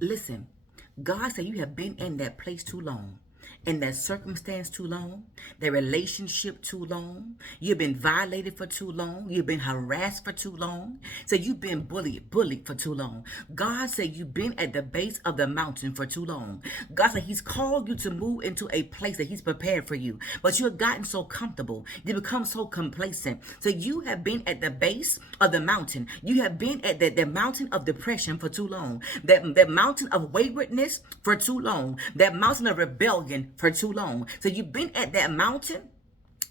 Listen, God said you have been in that place too long, in that circumstance too long, that relationship too long. You've been violated for too long. You've been harassed for too long. So you've been bullied for too long. God said you've been at the base of the mountain for too long. God said He's called you to move into a place that He's prepared for you, but you have gotten so comfortable. You become so complacent. So you have been at the base of the mountain. You have been at the mountain of depression for too long. That mountain of waywardness for too long. That mountain of rebellion for too long. So you've been at that mountain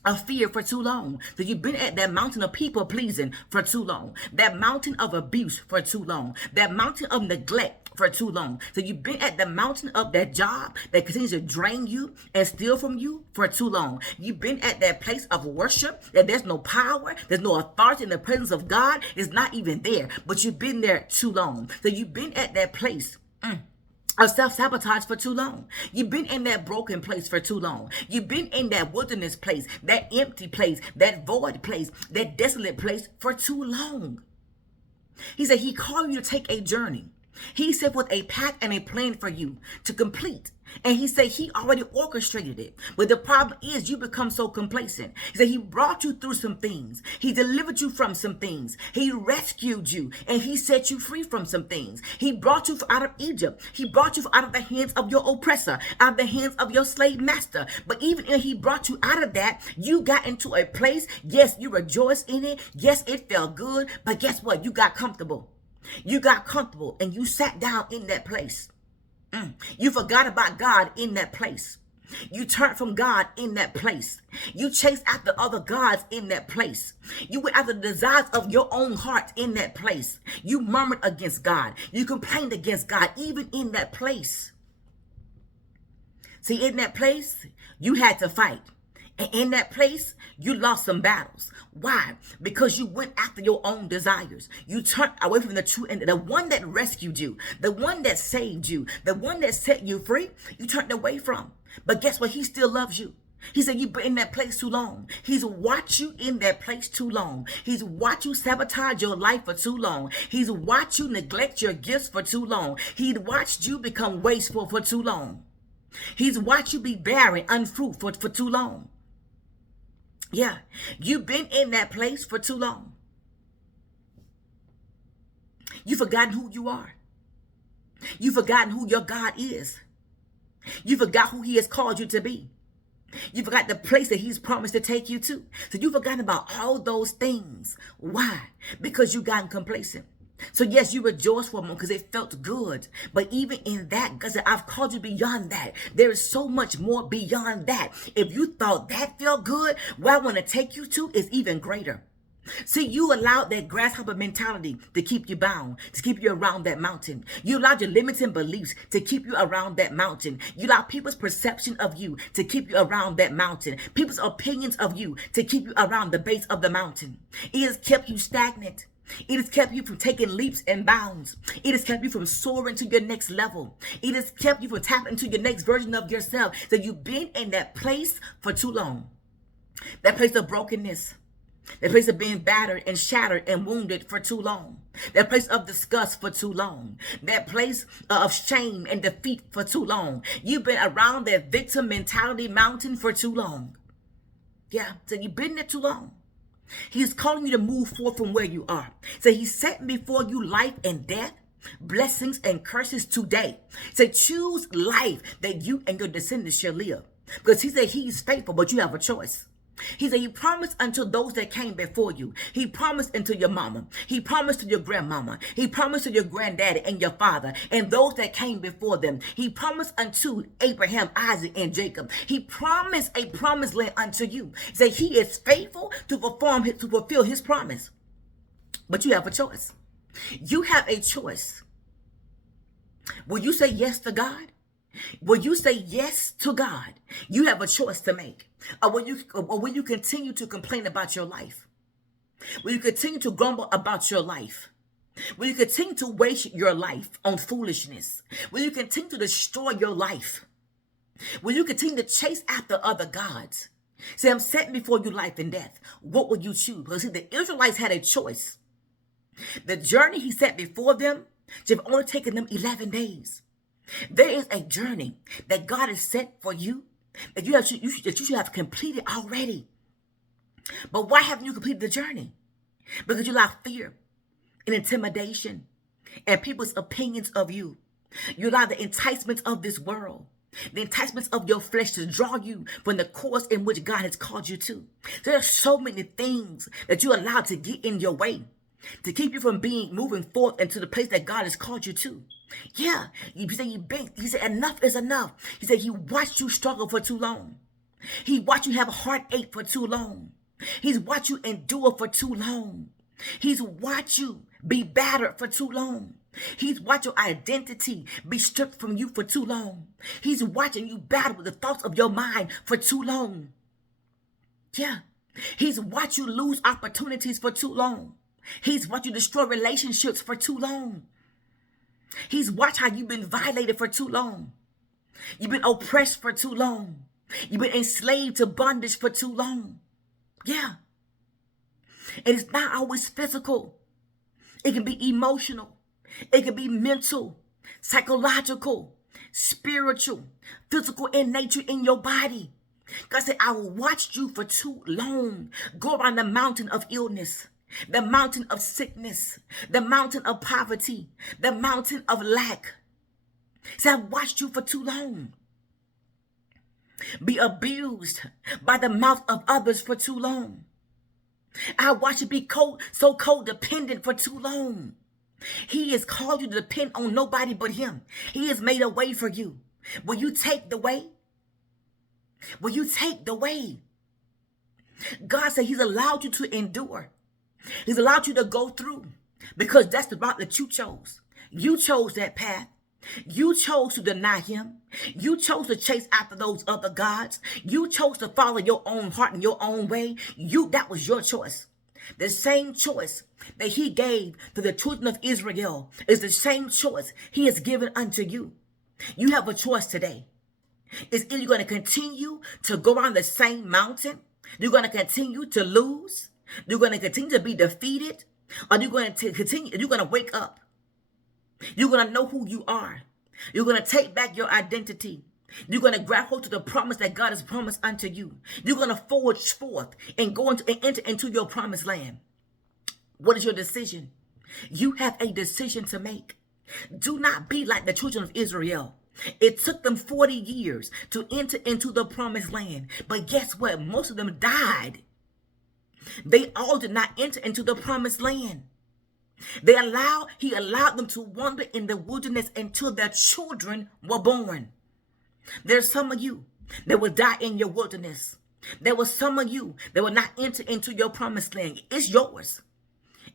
of fear for too long. So you've been at that mountain of people pleasing for too long. That mountain of abuse for too long. That mountain of neglect for too long. So you've been at the mountain of that job that continues to drain you and steal from you for too long. You've been at that place of worship that there's no power, there's no authority in the presence of God. It's not even there, but you've been there too long. So you've been at that place of self-sabotage for too long. You've been in that broken place for too long. You've been in that wilderness place, that empty place, that void place, that desolate place for too long. He said He called you to take a journey. He said with a path and a plan for you to complete. And He said He already orchestrated it. But the problem is you become so complacent. He said He brought you through some things. He delivered you from some things. He rescued you and He set you free from some things. He brought you out of Egypt. He brought you out of the hands of your oppressor, out of the hands of your slave master. But even if He brought you out of that, you got into a place. Yes, you rejoiced in it. Yes, it felt good. But guess what? You got comfortable. You got comfortable and you sat down in that place. You forgot about God in that place. You turned from God in that place. You chased after other gods in that place. You went after the desires of your own heart in that place. You murmured against God. You complained against God even in that place. See, in that place, you had to fight. And in that place, you lost some battles. Why? Because you went after your own desires. You turned away from the true end, the one that rescued you, the one that saved you, the one that set you free, you turned away from. But guess what? He still loves you. He said you've been in that place too long. He's watched you in that place too long. He's watched you sabotage your life for too long. He's watched you neglect your gifts for too long. He's watched you become wasteful for too long. He's watched you be barren, unfruitful for too long. Yeah, you've been in that place for too long. You've forgotten who you are. You've forgotten who your God is. You forgot who He has called you to be. You forgot the place that He's promised to take you to. So you've forgotten about all those things. Why? Because you've gotten complacent. So yes, you rejoice for a moment because it felt good. But even in that, God said, I've called you beyond that. There is so much more beyond that. If you thought that felt good, where I want to take you to is even greater. See, you allowed that grasshopper mentality to keep you bound, to keep you around that mountain. You allowed your limiting beliefs to keep you around that mountain. You allowed people's perception of you to keep you around that mountain. People's opinions of you to keep you around the base of the mountain. It has kept you stagnant. It has kept you from taking leaps and bounds. It has kept you from soaring to your next level. It has kept you from tapping into your next version of yourself. So you've been in that place for too long. That place of brokenness. That place of being battered and shattered and wounded for too long. That place of disgust for too long. That place of shame and defeat for too long. You've been around that victim mentality mountain for too long. Yeah, so you've been there too long. He's calling you to move forward from where you are. So He's setting before you life and death, blessings and curses today. So choose life that you and your descendants shall live. Because He said He's faithful, but you have a choice. He said He promised unto those that came before you. He promised unto your mama. He promised to your grandmama. He promised to your granddaddy and your father and those that came before them. He promised unto Abraham, Isaac, and Jacob. He promised a promised land unto you. He said He is faithful to fulfill His promise. But you have a choice. You have a choice. Will you say yes to God? Will you say yes to God? You have a choice to make. Or will you continue to complain about your life? Will you continue to grumble about your life? Will you continue to waste your life on foolishness? Will you continue to destroy your life? Will you continue to chase after other gods? Say, I'm setting before you life and death. What will you choose? Because see, the Israelites had a choice. The journey He set before them Should have only taken them 11 days. There is a journey that God has set for you that you should have completed already. But why haven't you completed the journey? Because you allow fear and intimidation and people's opinions of you. You allow the enticements of this world, the enticements of your flesh to draw you from the course in which God has called you to. There are so many things that you allow to get in your way to keep you from moving forth into the place that God has called you to. Yeah, he said enough is enough. He said he watched you struggle for too long. He watched you have a heartache for too long. He's watched you endure for too long. He's watched you be battered for too long. He's watched your identity be stripped from you for too long. He's watching you battle with the thoughts of your mind for too long. Yeah. He's watched you lose opportunities for too long. He's watched you destroy relationships for too long. He's watched how you've been violated for too long. You've been oppressed for too long. You've been enslaved to bondage for too long. Yeah. And it's not always physical. It can be emotional. It can be mental, psychological, spiritual, physical in nature in your body. God said, I watched you for too long go around the mountain of illness, the mountain of sickness, the mountain of poverty, the mountain of lack. He said, I watched you for too long be abused by the mouth of others for too long. I watched you be so codependent for too long. He has called you to depend on nobody but him. He has made a way for you. Will you take the way? Will you take the way? God said he's allowed you to endure. He's allowed you to go through because that's the route that you chose. You chose that path. You chose to deny him. You chose to chase after those other gods. You chose to follow your own heart and your own way. That was your choice. The same choice that he gave to the children of Israel is the same choice he has given unto you. You have a choice today. It's either you're going to continue to go around the same mountain, you're going to continue to lose, you're going to continue to be defeated, or you're going to wake up. You're going to know who you are. You're going to take back your identity. You're going to grab hold to the promise that God has promised unto you. You're going to forge forth and enter into your promised land. What is your decision? You have a decision to make. Do not be like the children of Israel. It took them 40 years to enter into the promised land. But guess what? Most of them died. They all did not enter into the promised land. He allowed them to wander in the wilderness until their children were born. There's some of you that will die in your wilderness. There were some of you that will not enter into your promised land. It's yours.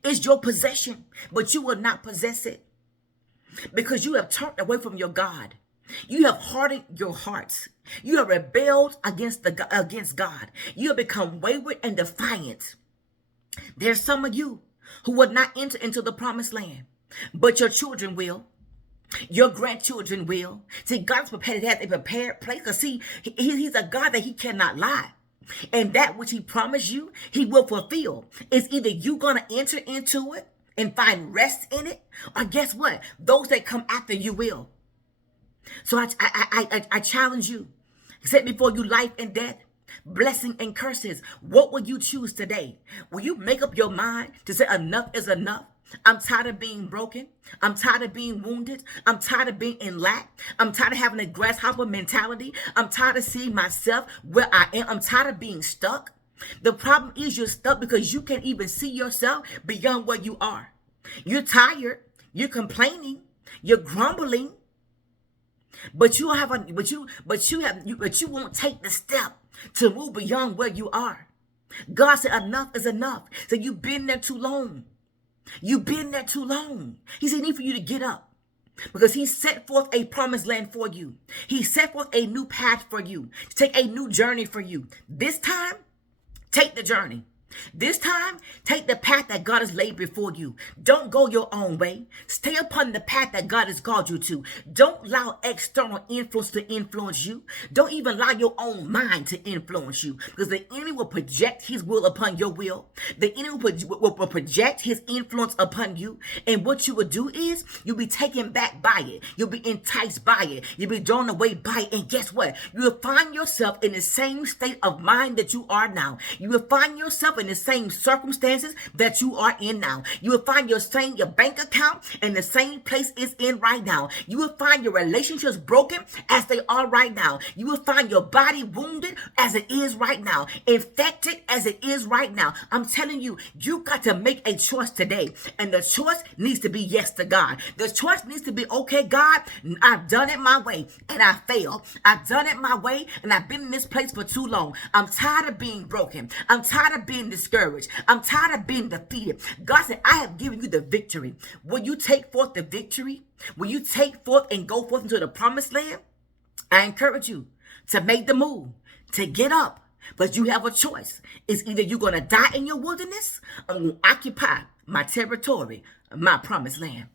It's your possession, but you will not possess it because you have turned away from your God. You have hardened your hearts. You have rebelled against God. You have become wayward and defiant. There's some of you who will not enter into the promised land, but your children will. Your grandchildren will. See, God's prepared, has a prepared place. Because see, he's a God that he cannot lie. And that which he promised you, he will fulfill. It's either you going to enter into it and find rest in it, or guess what? Those that come after you will. So I challenge you. Set before you life and death, blessing and curses. What will you choose today? Will you make up your mind to say enough is enough? I'm tired of being broken. I'm tired of being wounded. I'm tired of being in lack. I'm tired of having a grasshopper mentality. I'm tired of seeing myself where I am. I'm tired of being stuck. The problem is you're stuck because you can't even see yourself beyond where you are. You're tired. You're complaining. You're grumbling. But you won't take the step to move beyond where you are. God said enough is enough. So you've been there too long. You've been there too long. He said, need for you to get up because he set forth a promised land for you. He set forth a new path for you to take a new journey for you. This time, take the journey. This time, take the path that God has laid before you. Don't go your own way. Stay upon the path that God has called you to. Don't allow external influence to influence you. Don't even allow your own mind to influence you, because the enemy will project his will upon your will. The enemy will project his influence upon you. And what you will do is you'll be taken back by it. You'll be enticed by it. You'll be drawn away by it. And guess what? You will find yourself in the same state of mind that you are now. You will find yourself in the same circumstances that you are in now. You will find your bank account in the same place it's in right now. You will find your relationships broken as they are right now. You will find your body wounded as it is right now, infected as it is right now. I'm telling you, you got to make a choice today, and the choice needs to be yes to God. The choice needs to be, okay, God, I've done it my way and I failed. I've done it my way and I've been in this place for too long. I'm tired of being broken. I'm tired of being discouraged. I'm tired of being defeated. God said, I have given you the victory. Will you take forth the victory? Will you take forth and go forth into the promised land? I encourage you to make the move, to get up. But you have a choice. It's either you're going to die in your wilderness or I'm going to occupy my territory, my promised land.